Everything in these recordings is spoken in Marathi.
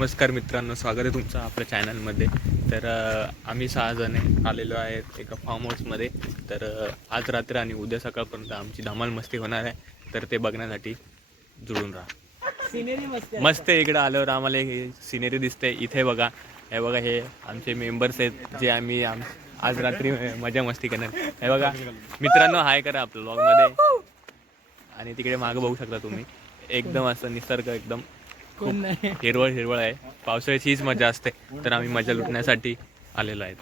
नमस्कार मित्रांनो, स्वागत आहे तुमचं आपल्या चॅनलमध्ये. तर आम्ही 6 जण आलेलो आहेत एका फार्म हाऊसमध्ये. तर आज रात्र आणि उद्या सकाळपर्यंत आमची धमाल मस्ती होणार आहे. तर ते बघण्यासाठी जुळून राहा. सिनेरी मस्त इकडं आल्यावर आम्हाला हे सिनेरी दिसते. इथे बघा, हे बघा, हे आमचे मेंबर्स आहेत जे आम्ही आज रात्री मजा मस्ती करणार. हे बघा मित्रांनो, हाय करा आपल्या व्लॉगमध्ये. आणि तिकडे मागं बघू शकता तुम्ही, एकदम असं निसर्ग एकदम हिरवळ आहे. पावसाळ्याची हीच मजा असते. तर आम्ही मजा लुटण्यासाठी आलेलो आहेत.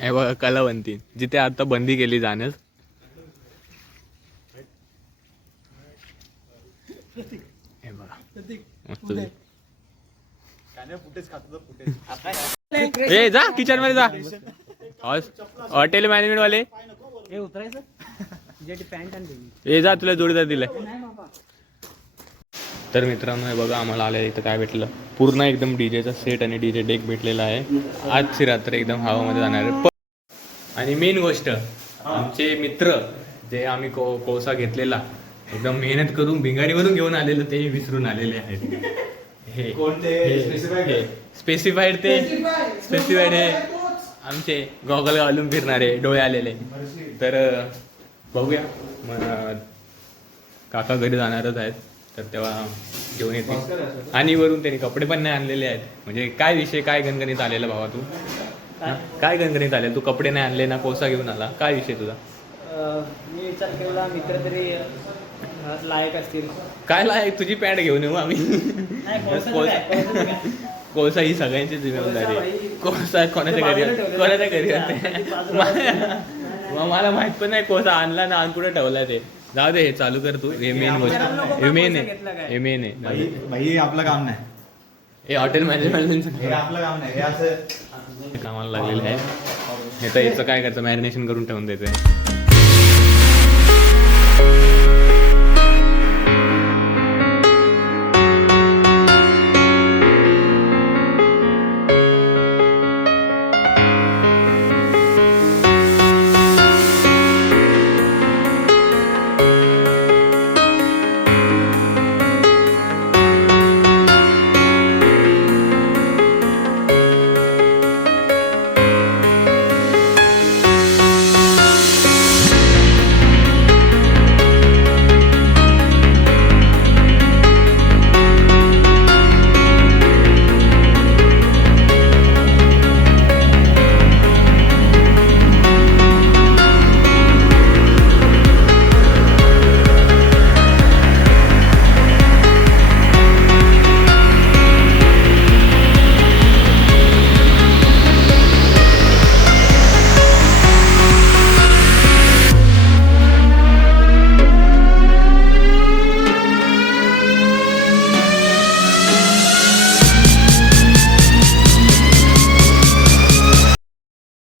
हे बघा कलावंती, जिथे आता बंदी केली जाण्यास. हे बघा मस्त. ए जा किचन मध्ये जा. हॉटेल मॅनेजमेंट वाले ए जा, तुला जोडीदार दिलाय. तर मित्रांनो, हे बघा आम्हाला आल्या इथं काय भेटलं. पूर्ण एकदम डीजेचा सेट आणि डीजे डेक भेटलेला आहे. आजची रात्र एकदम हवामध्ये जाणार आहे. आणि मेन गोष्ट, आमचे मित्र जे आम्ही कोळसा घेतलेला एकदम मेहनत करून भिंगारीवरून घेऊन आलेलं, ते विसरून आलेले आहेत. हे स्पेसिफाईड हे आमचे गॉगल घालून फिरणारे डोळे आलेले. तर बघूया, मग काका घरी जाणारच आहेत, तर तेव्हा घेऊन येते. आणि वरून त्यांनी कपडे पण नाही आणलेले आहेत. म्हणजे काय विषय, काय गणगणित आलेला भावा तू? काय गणगणित आले? तू कपडे नाही आणले ना, कोळसा घेऊन आला, काय विषय तुझा? मी विचार केला मित्र तरी लायक असतील. काय लायक? तुझी पॅन्ट घेऊन येऊ आम्ही. कोळसा ही सगळ्यांची जिम्मेदारी आहे. कोळसा कोणाच्या घरी होते मला माहित पण नाही. कोळसा आणला ना, आणि कुठे ठेवला ते. जाऊ दे, हे चालू कर तू. हे मेन गोष्ट, हे मेन आहे. भाई आपलं काम नाही. हे हॉटेल मॅनेजमेंट आपलं काम नाही. हे असं कामाला लागलेलं आहे. हे तर याचं काय करायचं, मॅरिनेशन करून ठेवून द्यायचं.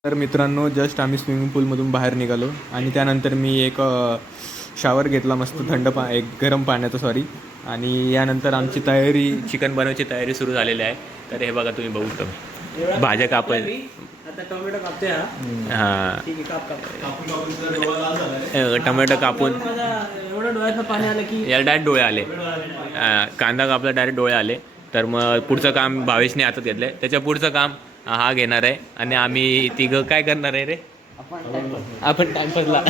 तर मित्रांनो, जस्ट आम्ही स्विमिंग पूलमधून बाहेर निघालो आणि त्यानंतर मी एक शावर घेतला, मस्त थंड एक गरम पाण्याचा, सॉरी. आणि यानंतर आमची तयारी, चिकन बनवायची तयारी सुरू झालेली आहे. तर हे बघा, तुम्ही बघू शकता भाज्या कापाय. आता टोमॅटो कापते. हां, टोमॅटो कापून एवढं डोळ्याचं पाणी आलं की याला डायरेक्ट डोळे आले. कांदा कापला, डायरेक्ट डोळे आले. तर मग पुढचं काम भावेशने हातात घेतलं आहे. त्याच्या पुढचं काम हा घेणार आहे. आणि आम्ही तिघं काय करणार आहे रे? आपण टाइमपासला.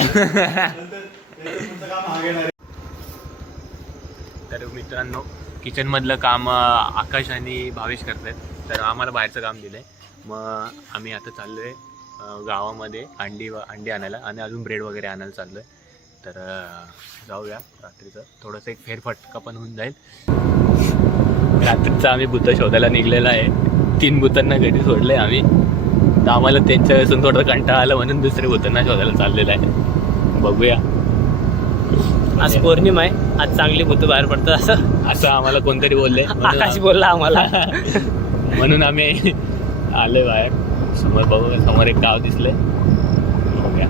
तर मित्रांनो, किचनमधलं काम आकाश आणि भावेश करत आहेत. तर आम्हाला बाहेरचं काम दिलं आहे. मग आम्ही आता चाललो आहे गावामध्ये अंडी आणायला आणि अजून ब्रेड वगैरे आणायला चाललो आहे. तर जाऊया रात्रीचं थोडंसं एक फेरफटका पण होऊन जाईल. रात्रीचं आम्ही भूत शोधायला निघलेला आहे. 3 भूतांना घरी सोडले आम्ही. तर आम्हाला त्यांच्या वेळेसून थोडं कंटाळा आला म्हणून दुसरे भूतांना शोधायला चाललेलं आहे. बघूया. आज पौर्णिमा आहे, आज चांगली भूत बाहेर पडतात असं आम्हाला कोणतरी बोलले. आकाश बोलला आम्हाला. म्हणून आम्ही आलोय बाहेर. समोर बघू, समोर एक गाव दिसले. बघूया.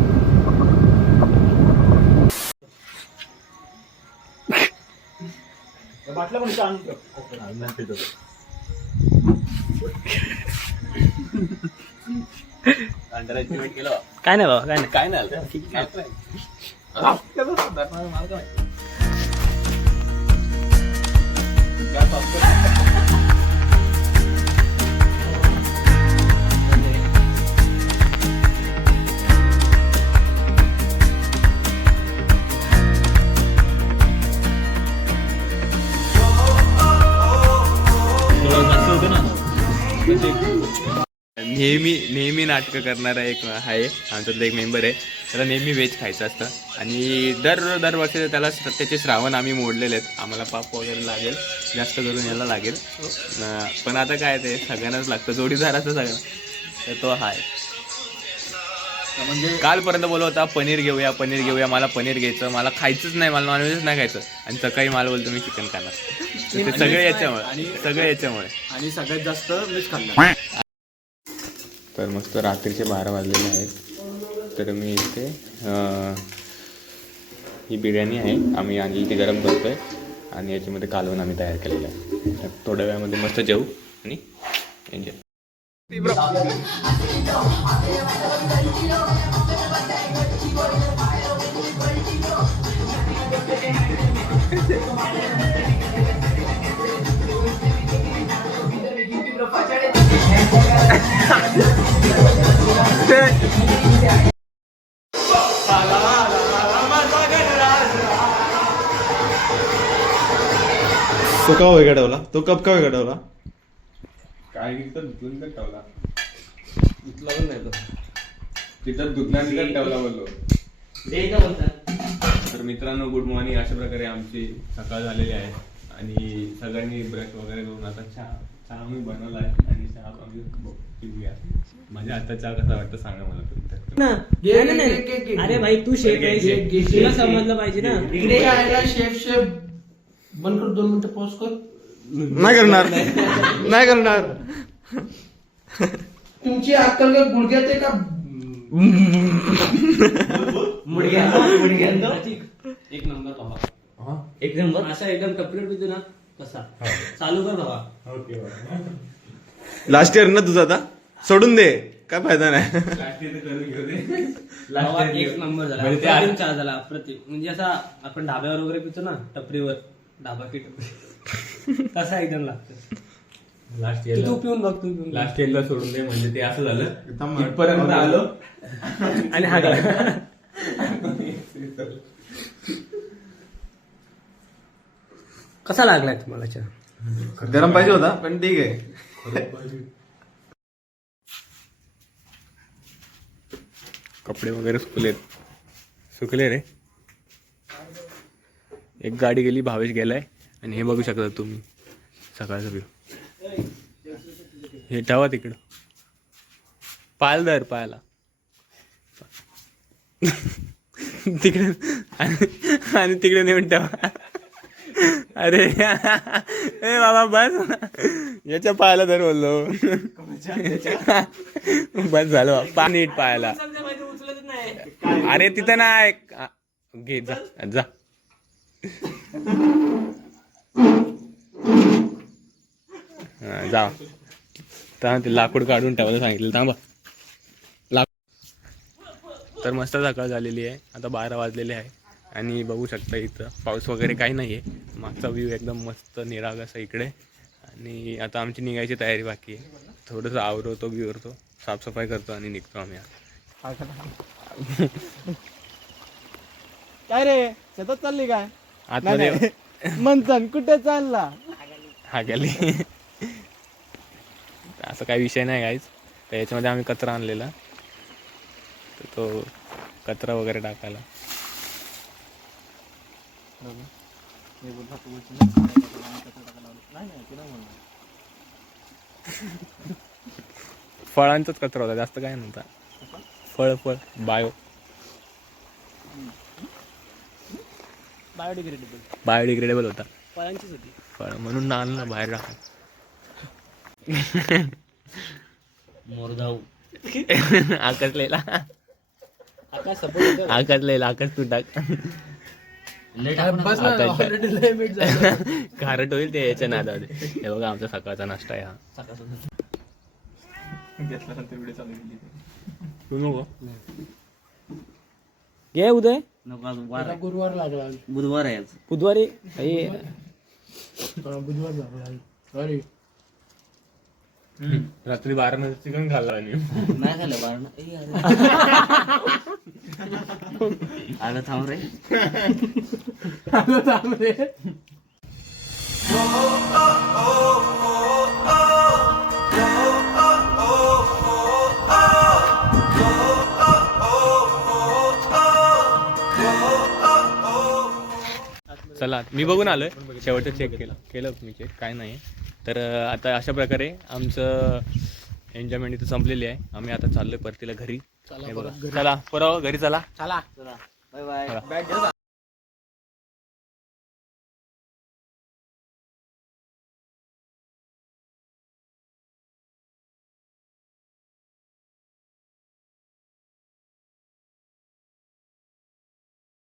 काय नाही बाबा, काय नाही. काय नाही नेहमी नाटकं करणारा एक आहे आमच्यातला एक मेंबर आहे. त्याला नेहमी व्हेज खायचं असतं आणि दरवर्षी त्याला त्याचे श्रावण आम्ही मोडलेले आहेत. आम्हाला पाप वगैरे लागेल, जास्त करून यायला लागेल. पण आता काय ते सगळ्यांनाच लागतं, जोडीदाराचं सगळं. तर तो आहे. म्हणजे कालपर्यंत बोलत होता पनीर घेऊया, मला पनीर घ्यायचं, मला खायचंच नाही, मला नॉनव्हेजच नाही खायचं. आणि सकाळी मला बोलतो मी चिकन खाणार. ते सगळे याच्यामुळे आणि सगळ्यात जास्त व्हेज खाल्लं. तर मस्त रात्रीचे 12 वाजलेले आहेत. तर मी इथे ही बिर्याणी आहे आम्ही आणली, ती गरम करतो आहे आणि याच्यामध्ये कालवण आम्ही तयार केलेलं आहे. तर थोड्या वेळामध्ये मस्त जेवू आणि एन्जॉय. तो का वेगळा ठेवला? तो कप का वेगळा ठेवला? काय धुतून तर ठेवला, धुतला पण नाही तो तिथं धुतला ठेवला बोललो. तर मित्रांनो गुड मॉर्निंग. अशा प्रकारे आमची सकाळ झालेली आहे आणि सगळ्यांनी ब्रश वगैरे करून आता चहा आम्ही बनवला आहे आणि चहा आम्ही पिऊया. माझ्या आता चहा कसा वाटतं सांगा मला तुम्ही. अरे भाई तू शेफ आहे, तुला समजलं पाहिजे ना. शेफ बंद कर, 2 मिनिटं पॉज कर. नाही करणार. तुमची अक्कल का गुडघ्यात आहे का मुडघ्यात? एक नंबर बाबा, एक नंबर. असा एकदम टपरेट पितो ना तसा. चालू कर बाबा. लास्ट इयर ना तुझं, आता सोडून दे, काय फायदा नाही. बाबा एक नंबर झाला, अप्रतिम चहा झाला, अप्रतिम. म्हणजे असा आपण ढाब्यावर वगैरे पितो ना, टपरीवर ढाबा की टपरी, तसा एकदम लागतो. लास्ट तू पिऊन बघ, तू पिऊन लास्ट इयरला सोडून दे म्हणजे ते असं झालं इथपर्यंत आलो आणि हा गाला. कसा लागलाय तुम्हाला चहा? गरम पाहिजे होता पण ठीक आहे. कपडे वगैरे सुकले रे. एक गाडी गेली, भावेश गेलाय आणि हे बघू शकता तुम्ही सकाळचा व्ह्यू. हे ठेवा तिकडं, पायाला तिकडे आणि तिकडे नेऊन ठेवा. अरे ए बाबा बस, याच्या पायाला तर बोललो. बस झालं पाणी पायाला. अरे तिथं नाही, घे जा. जा. ते लाकूड काढून ठेवायला सांगितलं. थांबा. तर मस्त सकाळ झालेली आहे. आता 12 वाजलेले आहे आणि बघू शकता इथं पाऊस वगैरे काही नाही आहे. मागचा व्ह्यू एकदम मस्त निरागस आहे इकडे. आणि आता आमची निघायची तयारी बाकी आहे. थोडंसं आवरतो बिवरतो, साफसफाई करतो आणि निघतो आम्ही. काय रे, शेतात चालली काय? आतमध्ये मंथन कुठे चालला? हा गेली. असं काही विषय नाही गाईज. तर याच्यामध्ये आम्ही कचरा आणलेला तर तो कचरा वगैरे टाकायला. फळांचाच कचरा होता, जास्त काय नव्हता. फळ बायो बायोडिग्रेडेबल होता. फळांचीच होती. फळ म्हणून ना आणलं बाहेर टाका. मोरगाव आकसलेला आकाश सपोर्ट आकसलेला आकाश तू टाक. बस ना आता- ऑलरेडी लय मीठ झालं. खारट होईल ते याच्या नादामध्ये. हे बघा आमचा सकाळचा नाश्ता आहे हा. तू नको ये उदय. आता गुरुवार लागला बुधवार आहे आज. बुधवारी बुधवार लागला सॉरी. रात्री 12 नंतर चिकन खाल्ला आणि नाही खाल्लं बारण आलं थांब रे. चला मी बघून आलोय. शेवटचं चेक केलं मी चेक, काय नाही. तर आता अशा प्रकारे आमचं एन्जॉयमेंट इथं संपलेली आहे. आम्ही आता चाललोय परतीला घरी. हे बघा चला परवा घरी चला. चला बाय बाय.